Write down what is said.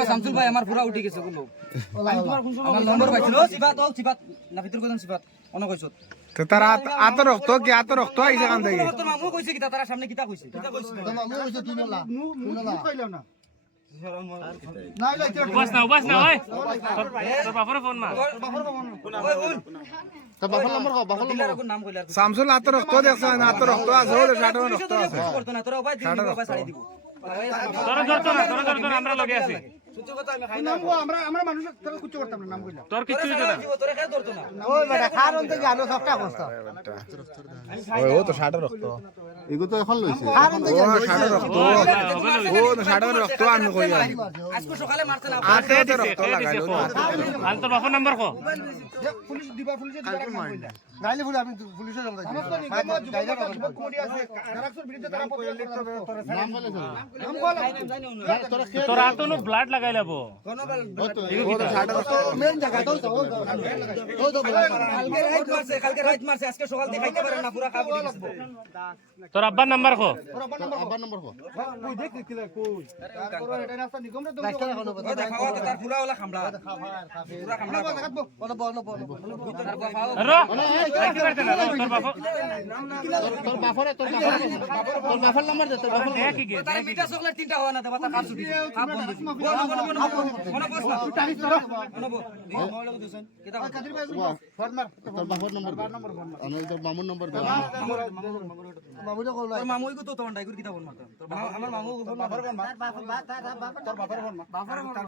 শামসুল ভাই আমার পুরা উঠি গেছে নম্বর পাইছিল তারা আত রক্ত কি আত রক্ত আইছে কান থেকে মামু কইছে কি তারা সামনে কিতা কইছে মামু কইছে তুই না কইলাও না বাস না ওই তোর বাপরে ফোন মার তা বাফর নম্বর কও বাফর নম্বর নাম কইলা শামসুল আত রক্ত দেখছ না আত রক্ত আছে ওদের সাথে রক্ত আছে করতে না তোরা উপায় দিবি উপায় ছাড়ি দিব তোরা ধরতো না আমরা লগে আছি সত্য কথা আমি খাই নাম কো আমরা মানুষ তোর কিছু করতাম না নাম কইলা তোর কিছু হইতো না তোরা কেন ধরতো না ওই বেটা কারণ থেকে আনো সবটা কষ্ট ওই ও তো সাড়ে রক্ত এগো তো এখন লইছে কারণ থেকে ও সাড়ে রক্ত ও তো সাড়ে রক্ত আমি কই আজকে সকালে মারতে না আতে তো রক্ত লাগাইলো আর তোর বাপর নাম্বার কো পুলিশ দিবা পুলিশে দিবা নাম কইলা গাইলে ফুল আমি পুলিশে জানতাম গাইলে কোডি আছে ডাইরেক্টর বিরুদ্ধে তারা নাম বলে নাম বলে তোর আতো নো ব্লাড লাগাই লাবো ও তো সাড়ে রক্ত মেন জায়গা তো কালকে রাত মারছে আজকে সকাল দেখাইতে পারে না পুরা কাবুলি গেছে তোর আব্বার নাম্বার কো আবার নম্বর কো কই দেখ কিলা কই তারপর এটা রাস্তা নিগম রে তুমি দেখাও তার পুরা ওলা খামড়া পুরা খামড়া দেখাবো বলো বলো বলো র কি করতে না তোর বাপ তোর বাফর নাম্বার দে তোর বাফর দেখ কি তার মিঠা চকলেট তিনটা হয় না দেবা তার কাজ ছুটি কাপ বন্ধ মনে বস না টাইস ধরো মনে বস মোবাইল লাগো দুসন কেটা কাদির ভাই ফোন মার তোর বাফর নম্বর অনল তোর মামুর নম্বর দে মামু তো কল তোর মামুই কো তো তোমার ডাইগুর কিতা বল মারতা তোর আমার মামু বাফর কোন মার তোর বাফর কোন মার